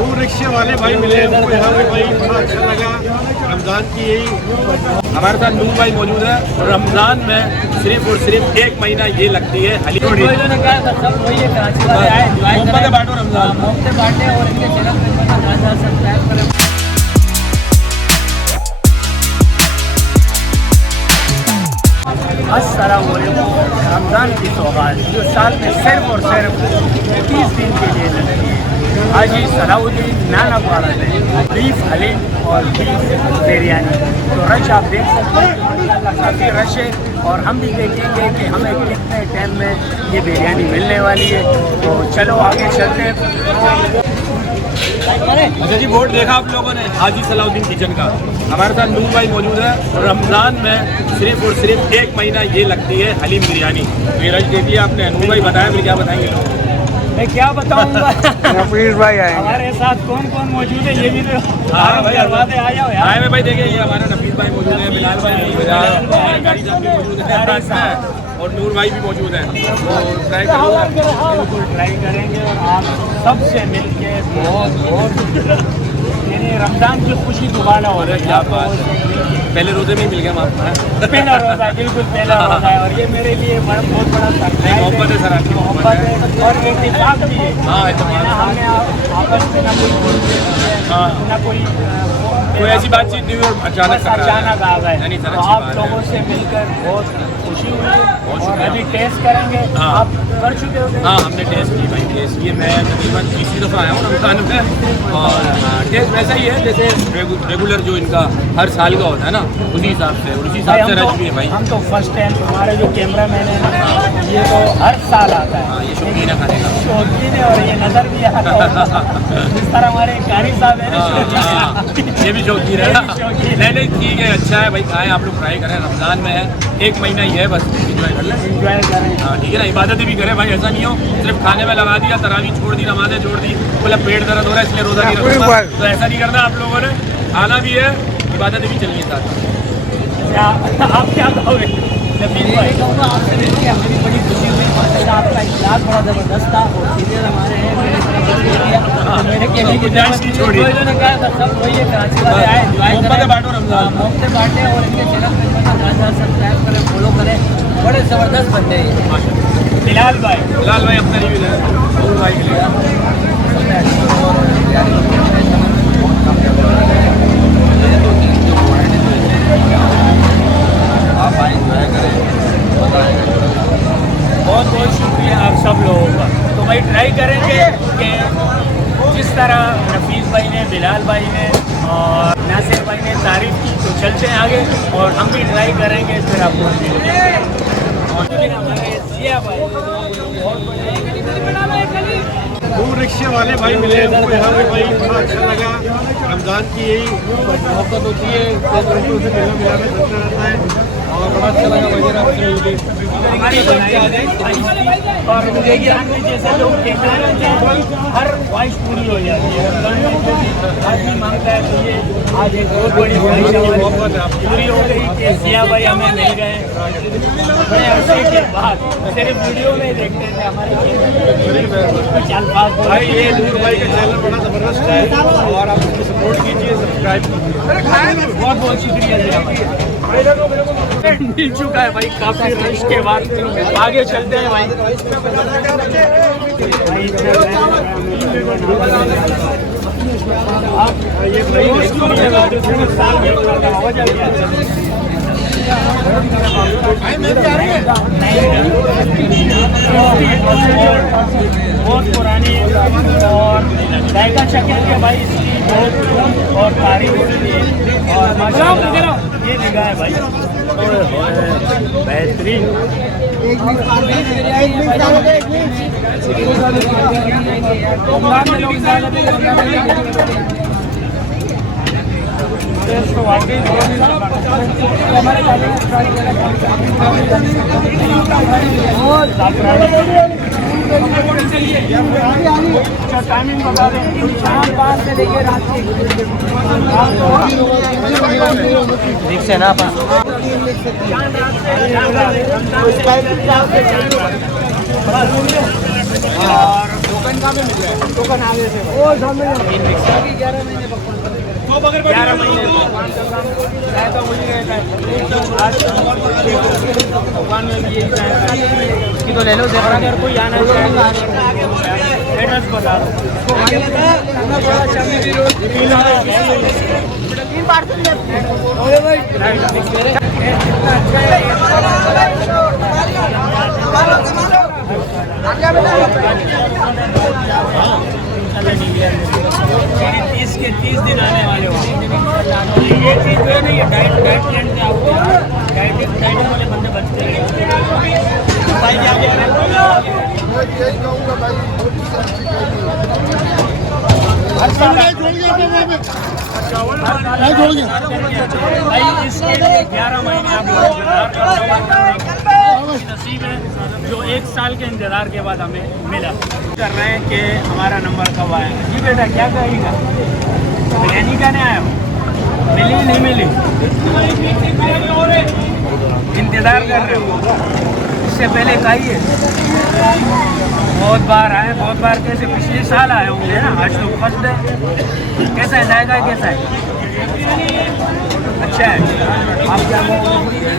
Tour रिक्शे वाले भाई मिले, उनको यहाँ पे भाई बड़ा अच्छा लगा। रमज़ान की यही हमारे साथ नूर भाई मौजूद है। रमज़ान में सिर्फ और सिर्फ एक महीना ये लगती है हलीम। मोहब्बत बांटो रमज़ान, मोहब्बत बांटे और इनके चैनल पे सब्सक्राइब करें। अस्सलामुअलैकुम। रमज़ान की सौगात जो साल में सिर्फ और सिर्फ 30 दिन के लिए लगती है। हाजी सलाउद्दीन नाना पाड़ा में बीफ हलीम और बीफ बिरयानी, तो रश आप देख सकते हैं माशाल्लाह काफ़ी रश है। और हम भी देखेंगे कि हमें कितने टाइम में ये बिरयानी मिलने वाली है। तो चलो आगे चलते हैं। अच्छा जी, बोर्ड देखा आप लोगों ने हाजी सलाउद्दीन किचन का। हमारे साथ नूर भाई मौजूद है। रमज़ान में सिर्फ और सिर्फ एक महीना ये लगती है हलीम बिरयानी। तो ये रश देखिए आपने। नूर भाई बताया, फिर क्या बताएंगे लोग? मैं क्या बताऊँगा। नफीस भाई आए, हमारे साथ कौन कौन मौजूद है ये भी तो हाँ भाई, करवाते आ जाओ यार। आए में भाई देखिए, ये हमारा नफीस भाई मौजूद है, बिलाल भाई मौजूद है, गाड़ी साहब भी मौजूद है और नूर भाई भी मौजूद है। तो ट्राई करूँगा, बिल्कुल ट्राई करेंगे और आप सबसे मिलके बहुत यानी रमज़ान की खुशी दोबारा हो रही है। क्या बात है, पहले रोजे में ही मिल गया हम आपको। पहला रोज़ा है, बिल्कुल पहला रोज़ा है और ये मेरे लिए बहुत बड़ा सरप्राइज है। मोहब्बत है सर, आपकी मोहब्बत है और इत्तेफाक भी है। हाँ, इत्तेफाक। ना हमें आपस में ना कोई ना कोई ऐसी बातचीत नहीं हुई और अचानक आ गए। नहीं सर, तो अच्छी आप बात लोगों है। से मिलकर बहुत खुशी हुई है और शुक्रिया। अभी टेस्ट करेंगे। हाँ। आप कर चुके हो? हाँ, हमने टेस्ट की भाई, टेस्ट किए। मैं तकरीबन तीसरी दफ़ा आया हूँ रमज़ान में और टेस्ट वैसा ही है जैसे रेगुलर जो इनका हर साल का होता है ना, उसी हिसाब से रश भी है भाई। हम तो फर्स्ट टाइम, हमारे जो कैमरा मैन है ना, ये तो हर साल आता है। हाँ, ये शौकीन है खाने का, शौकीन है और ये नज़र भी आता है। जिस तरह हमारे कारी साहब है ना, शौकीन है। ये भी शौकीन है ना। नहीं ठीक है, अच्छा है भाई, खाएँ आप लोग, ट्राई करें। रमज़ान में है, एक महीना ही है, बस इंजॉय कर लें। इंजॉय करें। हाँ ठीक है ना, इबादतें भी करें भाई, ऐसा नहीं हो सिर्फ खाने में लगा दिया, तरावी छोड़ दी, नमाजें छोड़ दी, बोला पेट दर्द हो रहा है इसलिए रोज़ा नहीं रखूंगा। तो ऐसा नहीं करना आप लोगों ने, खाना भी है, इबादतें भी चलनी है साथ। आप क्या कहोगे? नबील भाई, कहूँगा आपसे मिलकर हमें बड़ी खुशी हुई। माशाल्लाह आपका इखलास बड़ा ज़बरदस्त था और सीनियर हमारे हैं, मेरे कहने की गुंजाइश नहीं छोड़ी। ने कहा था सब वही है, कराची वाले आए, मोहब्बत बांटो रमज़ान, मोहब्बत बांटे और इनके चैनल पे सब्सक्राइब करें, फॉलो करें। बड़े ज़बरदस्त बंदे हैं। बिलाल भाई अपना रिव्यू है नूर भाई के लिए। आप आए इंजॉय करें, बहुत बहुत शुक्रिया आप सब लोगों का। तो भाई ट्राई करेंगे कि जिस तरह नफीस भाई ने, बिलाल भाई ने और नासिर भाई ने तारीफ की, तो चलते हैं आगे और हम भी ट्राई करेंगे। फिर आपको हमारे जिया भाई टूर रिक्शे वाले भाई मिले, उनको यहाँ पे भाई बड़ा अच्छा लगा। रमज़ान की यही मोहब्बत होती है, दोस्तों से मिलना मिलाना चलता रहता है और बड़ा अच्छा लगा वगैरह आपसे मिलकर। और जैसे लोग कहते हैं कि हर ख्वाहिश पूरी हो जाती है। आदमी मांगता है तो ये आज एक बहुत बड़ी ख्वाहिश पूरी हो गई कि जिया भाई हमें मिल गए बड़े अरसे के बाद। सिर्फ वीडियो में देखते थे हमारे भाई। ये नूर भाई का चैनल बड़ा ज़बरदस्त है और आप उसकी सपोर्ट कीजिए, सब्सक्राइब कीजिए। बहुत बहुत शुक्रिया जिया भाई। मिल चुका है भाई काफी रश के बाद। आगे चलते हैं भाई। बहुत पुरानी और जायका शक्ल के भाई इसकी बहुत और तारीफ होती है और माशाल्लाह ये निगाह है भाई बेहतरीन। तो वाकई टाइमिंग बता दें, शाम 5 से लेकर रात ठीक से ना और टोकन का भी मिल जाएगा, टोकन आगे से इन रिक्शा की 11 महीने 11 महीने चाहे तो वही रहता है। आज दुकान में भी यही कि तो ले लो, और अगर कोई आना चाहे एड्रेस बता दो। तीस के 30 दिन आने वाले हो। ये चीज़ जो है ना, ये डाइट प्लान से आपको डाइटिंग वाले बंदे बचते हैं। भाई क्या बोल रहे भाई, इसके लिए 11 महीने आप नसीब है जो 1 साल के इंतजार के बाद हमें मिला। कर रहे हैं कि हमारा नंबर कब आएगा। जी बेटा क्या कहेगा, बिरयानी खाने आया हो? मिली नहीं मिली? इंतजार कर रहे हो? इससे पहले खाइए। बहुत बार आए, बहुत बार कैसे पिछले साल आए होंगे ना, आज तो फर्स्ट है। कैसा है जाएगा, कैसा है? अच्छा है। आप क्या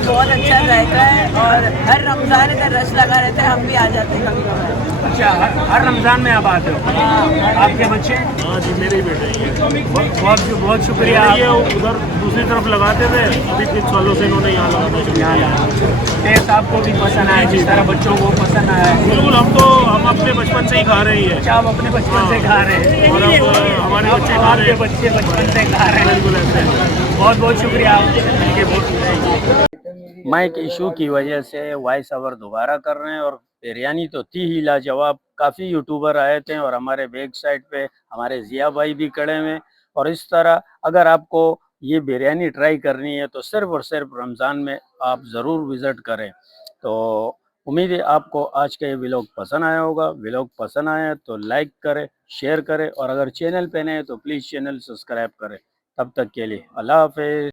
बहुत अच्छा जायका है और हर रमज़ान इधर रश लगा रहता है, हम भी आ जाते हैं कभी कभार। अच्छा, हर रमज़ान में आप आते हो? आपके बच्चे? हाँ जी, मेरे ही बेटे हैं। बहुत शुक्रिया। ये उधर दूसरी तरफ लगाते थे, अभी कुछ सालों से इन्होंने यहाँ लगाना शुरू किया। टेस्ट आपको भी पसंद आया, जिस तरह बच्चों को पसंद आया है? बिल्कुल, हम अपने बचपन से ही खा रहे हैं। अच्छा, आप अपने बचपन से खा रहे हैं और अब हमारे बच्चे खा रहे हैं। बच्चे बचपन से खा रहे हैं। बिल्कुल ऐसे। बहुत बहुत शुक्रिया आपके। माइक इशू की वजह से वॉइस ओवर दोबारा कर रहे हैं। और बिरयानी तो थी ही लाजवाब। काफ़ी यूट्यूबर आए थे और हमारे बैक साइड पे हमारे जिया भाई भी खड़े हुए। और इस तरह अगर आपको ये बिरयानी ट्राई करनी है तो सिर्फ़ और सिर्फ रमज़ान में आप ज़रूर विज़िट करें। तो उम्मीद है आपको आज का ये व्लॉग पसंद आया होगा। व्लॉग पसंद आया तो लाइक करें, शेयर करें और अगर चैनल पे नए हैं तो प्लीज़ चैनल सब्सक्राइब करें। तब तक के लिए अल्लाह हाफ़िज़।